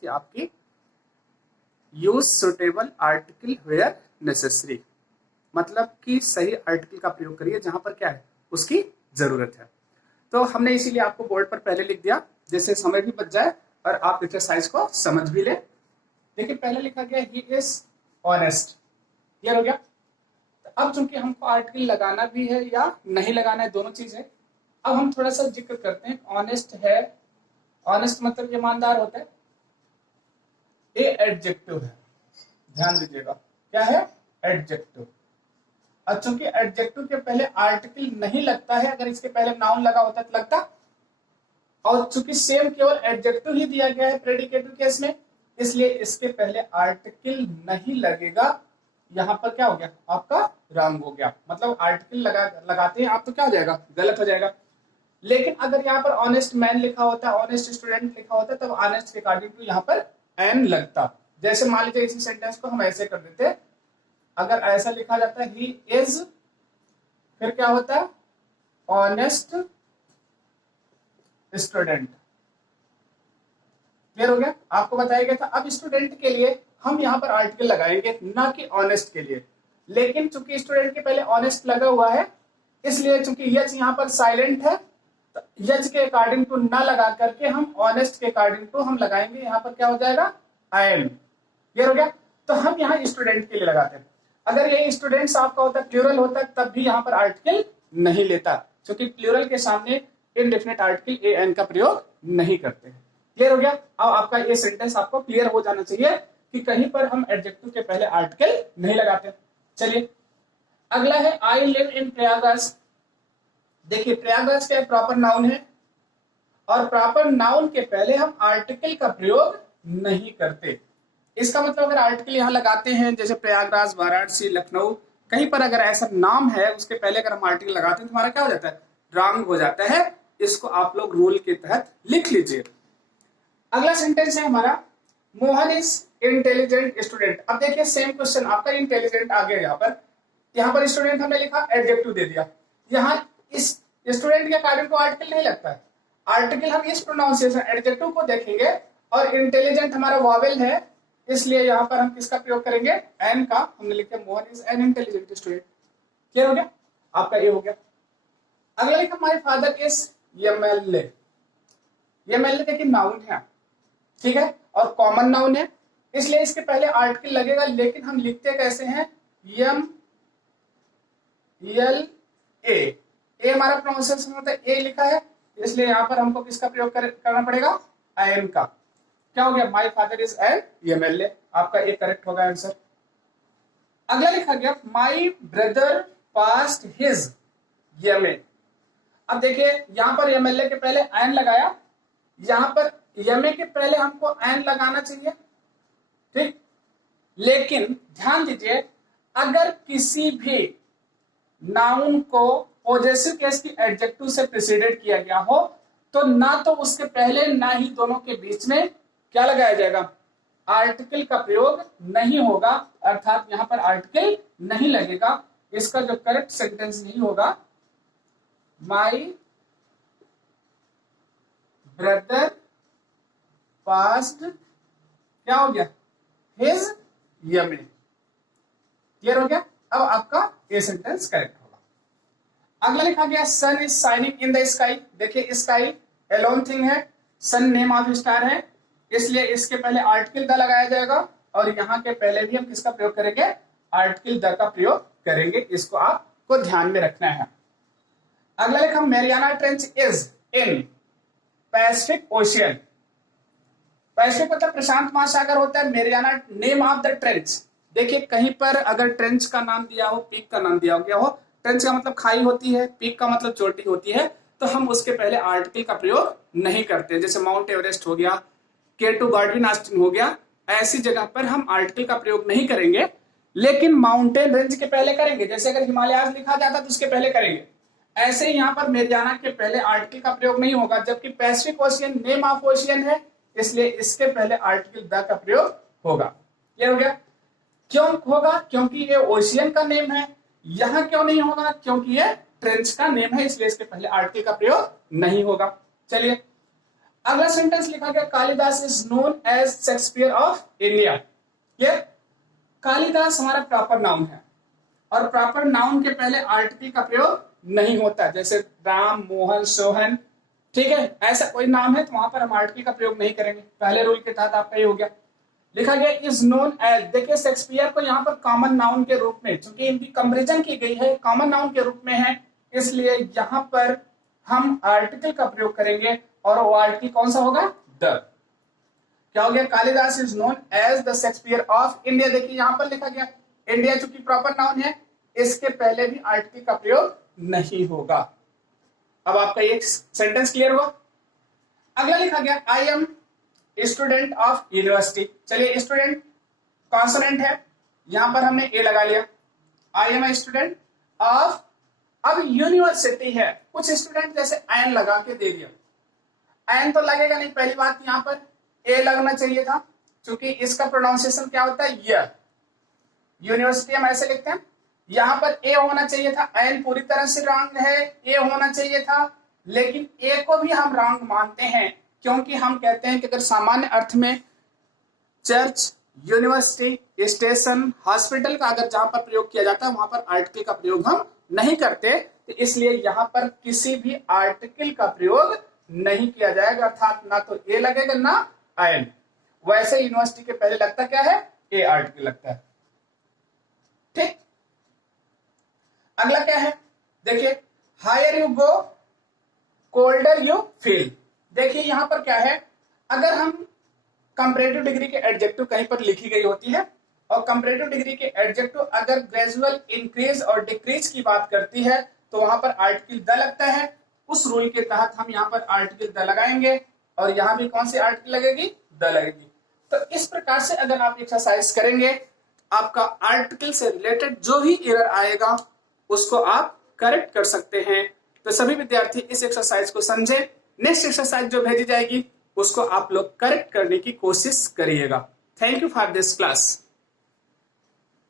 की आपकी use suitable article where necessary, मतलब कि सही आर्टिकल का प्रयोग करिए जहां पर क्या है उसकी जरूरत है। तो हमने इसीलिए आपको बोर्ड पर पहले लिख दिया, जैसे समय भी बच जाए और आप एक्सरसाइज को समझ भी ले। देखिए पहले लिखा गया ही इज ऑनेस्ट, क्लियर हो गया। तो अब चूंकि हमको आर्टिकल लगाना भी है या नहीं लगाना है, दोनों चीज है। अब हम थोड़ा सा जिक्र करते हैं। ऑनेस्ट है, ऑनेस्ट मतलब ईमानदार होता है। ए एडजेक्टिव है, ध्यान दीजिएगा क्या है, एडजेक्टिव। अब चूंकि एडजेक्टिव के पहले आर्टिकल नहीं लगता है, अगर इसके पहले नाउन लगा होता तो लगता, और चूंकि सेम केवल एडजेक्टिव ही दिया गया है प्रेडिकेटिव केस में, इसलिए इसके पहले आर्टिकल नहीं लगेगा। यहां पर क्या हो गया आपका, रॉन्ग हो गया। मतलब आर्टिकल लगाते हैं आप तो क्या हो जाएगा, गलत हो जाएगा। लेकिन अगर यहाँ पर ऑनेस्ट मैन लिखा होता है, ऑनेस्ट स्टूडेंट लिखा होता है, तब ऑनेस्ट के अकॉर्डिंग टू यहाँ पर एन लगता। जैसे मान लीजिए इसी सेंटेंस को हम ऐसे कर देते, अगर ऐसा लिखा जाता है ही इज, फिर क्या होता है ऑनेस्ट स्टूडेंट, क्लियर हो गया। आपको बताया गया था। अब स्टूडेंट के लिए हम यहाँ पर आर्टिकल लगाएंगे, ना कि ऑनेस्ट के लिए। लेकिन चूंकि स्टूडेंट के पहले ऑनेस्ट लगा हुआ है, इसलिए चूंकि यच यहाँ पर साइलेंट है, तो यच के अकॉर्डिंग टू ना लगा करके हम ऑनेस्ट के अकॉर्डिंग टू हम लगाएंगे। यहाँ पर क्या हो जाएगा, आई एम, क्लियर हो गया। तो हम यहाँ स्टूडेंट के लिए लगाते हैं। अगर ये स्टूडेंट्स आपका होता, प्लूरल होता, तब भी यहाँ पर आर्टिकल नहीं लेता, क्योंकि प्लूरल के सामने इनडेफिनेट आर्टिकल ए एन का प्रयोग नहीं करते हैं। क्लियर हो गया। अब आपका ये सेंटेंस आपको क्लियर हो जाना चाहिए कि कहीं पर हम एडजेक्टिव के पहले आर्टिकल नहीं लगाते। चलिए अगला है आई लिव इन प्रयागराज। देखिए प्रयागराज क्या प्रॉपर नाउन है, और प्रॉपर नाउन के पहले हम आर्टिकल का प्रयोग नहीं करते। इसका मतलब अगर आर्टिकल यहाँ लगाते हैं, जैसे प्रयागराज, वाराणसी, लखनऊ, कहीं पर अगर ऐसा नाम है उसके पहले अगर हम आर्टिकल लगाते हैं तो हमारा क्या हो जाता है, रॉन्ग हो जाता है। इसको आप लोग रूल के तहत लिख लीजिए। अगला सेंटेंस है हमारा मोहन इज इंटेलिजेंट स्टूडेंट। अब देखिए सेम क्वेश्चन आपका, इंटेलिजेंट आ गया यहाँ पर स्टूडेंट हमने लिखा, एडजेक्टिव दे दिया। यहाँ इस स्टूडेंट के अकॉर्डिंग को आर्टिकल नहीं लगता है। आर्टिकल हम इस प्रोनाउंसिएशन एडजेक्टिव को देखेंगे, और इंटेलिजेंट हमारा वॉवेल है, इसलिए यहाँ पर हम किसका प्रयोग करेंगे, एन का। हमने लिखा Mohan is an intelligent student, clear हो गया। आपका ये हो गया। अगला लिखा माय फादर इज यमएलए। यमएलए देखिए नाउन है, ठीक है, और कॉमन नाउन है, इसलिए इसके पहले आर्टिकल लगेगा। लेकिन हम लिखते कैसे हैं, यम एल ए हमारा प्रोनाउंसिएशन होता है, ए लिखा है, इसलिए यहाँ पर हमको किसका प्रयोग करना पड़ेगा, आई एम का। क्या हो गया, माय फादर इज एन यमएलए। आपका एक करेक्ट होगा आंसर। अगला लिखा गया my brother past his MA. अब देखिए यहां पर यमएलए के पहले एन लगाया, यहां पर यमए के पहले हमको एन लगाना चाहिए, ठीक। लेकिन ध्यान दीजिए, अगर किसी भी नाउन को पॉजेसिव केस की एडजेक्टिव से प्रिसीडेड किया गया हो, तो ना तो उसके पहले ना ही दोनों के बीच में क्या लगाया जाएगा, आर्टिकल का प्रयोग नहीं होगा, अर्थात यहां पर आर्टिकल नहीं लगेगा। इसका जो करेक्ट सेंटेंस नहीं होगा, माई ब्रदर पास्ट क्या हो गया, हिज यमे, क्लियर हो गया। अब आपका ये सेंटेंस करेक्ट होगा। अगला लिखा गया sun is shining in the sky. देखिए स्काई एलोन थिंग है, सन नेम ऑफ स्टार है, इसलिए इसके पहले आर्टिकल द लगाया जाएगा, और यहाँ के पहले भी हम किसका प्रयोग करेंगे, आर्टिकल द का प्रयोग करेंगे। इसको आपको ध्यान में रखना है। अगला लिखा Mariana trench is in Pacific ocean. Pacific मतलब प्रशांत महासागर होता है, Mariana name of the trench. देखिए कहीं पर अगर ट्रेंच का नाम दिया हो, पीक का नाम दिया हो, क्या हो, ट्रेंच का मतलब खाई होती है, पीक का मतलब चोटी होती है, तो हम उसके पहले आर्टिकल का प्रयोग नहीं करते। जैसे माउंट एवरेस्ट हो गया, K2 गॉडविन ऑस्टिन हो गया, ऐसी जगह पर हम आर्टिकल का प्रयोग नहीं करेंगे। लेकिन माउंटेन रेंज के पहले करेंगे, जैसे अगर हिमालय लिखा जाता तो उसके पहले करेंगे। ऐसे ही यहाँ पर मैरियाना के पहले आर्टिकल का प्रयोग नहीं होगा, जबकि Pacific ocean name of ocean है, इसलिए इसके पहले आर्टिकल द का प्रयोग होगा। क्लियर हो गया। क्यों होगा, क्योंकि ये ओशियन का नेम है। यहां क्यों नहीं होगा, क्योंकि ये ट्रेंच का नेम है, इसलिए इसके पहले आर्टिकल का प्रयोग नहीं होगा। चलिए अगला सेंटेंस लिखा गया Kalidas is known as Shakespeare of India. ये कालिदास हमारा प्रॉपर नाउन है और प्रॉपर नाउन के पहले आर्टिकल का प्रयोग नहीं होता, जैसे राम, मोहन, सोहन, ठीक है, ऐसा कोई नाम है तो वहां पर हम आर्टिकल का प्रयोग नहीं करेंगे। पहले रूल के तहत आपका ये हो गया। लिखा गया इज नोन एज, देखिए शेक्सपियर को यहाँ पर कॉमन नाउन के रूप में, चूंकि इनकी कंपेरिजन की गई है कॉमन नाउन के रूप में है, इसलिए यहाँ पर हम आर्टिकल का प्रयोग करेंगे और वो आर्टिकल कौन सा होगा? द। क्या हो गया? Kalidas is known as the Shakespeare of India. देखिए यहाँ पर लिखा गया इंडिया चूंकि प्रॉपर नाउन है, इसके पहले भी आर्टिकल का प्रयोग नहीं होगा। अब आपका ये सेंटेंस क्लियर हुआ। अगला लिखा गया I am student of university. चलिए स्टूडेंट कॉन्सोनेंट है, यहां पर हमने ए लगा लिया। I am a student of, अब यूनिवर्सिटी है, कुछ स्टूडेंट जैसे एन लगा के दे दिया। एन तो लगेगा नहीं, पहली बात यहां पर ए लगना चाहिए था, क्योंकि इसका प्रोनाउंसिएशन क्या होता है? य। यूनिवर्सिटी हम ऐसे लिखते हैं, यहां पर ए होना चाहिए था। एन पूरी तरह से रॉन्ग है, ए होना चाहिए था, लेकिन ए को भी हम रॉन्ग मानते हैं, क्योंकि हम कहते हैं कि अगर सामान्य अर्थ में चर्च, यूनिवर्सिटी, स्टेशन, हॉस्पिटल का अगर जहां पर प्रयोग किया जाता है वहां पर आर्टिकल का प्रयोग हम नहीं करते, तो इसलिए यहां पर किसी भी आर्टिकल का प्रयोग नहीं किया जाएगा, अर्थात ना तो ए लगेगा ना एन। वैसे यूनिवर्सिटी के पहले लगता क्या है? ए आर्टिकल लगता है। ठीक, अगला क्या है? देखिए higher you go colder you feel. देखिए यहां पर क्या है, अगर हम कंपैरेटिव डिग्री के एडजेक्टिव कहीं पर लिखी गई होती है और कंपैरेटिव डिग्री के एडजेक्टिव अगर ग्रेजुअल इंक्रीज और डिक्रीज की बात करती है तो वहां पर आर्टिकल द लगता है। उस रूल के तहत हम यहाँ पर आर्टिकल द लगाएंगे और यहाँ भी कौन सी आर्टिकल लगेगी? द लगेगी। तो इस प्रकार से अगर आप एक्सरसाइज करेंगे, आपका आर्टिकल से रिलेटेड जो भी एरर आएगा उसको आप करेक्ट कर सकते हैं। तो सभी विद्यार्थी इस एक्सरसाइज को समझें। नेक्स्ट एक्सरसाइज जो भेजी जाएगी उसको आप लोग करेक्ट करने की कोशिश करिएगा। Thank you for this class.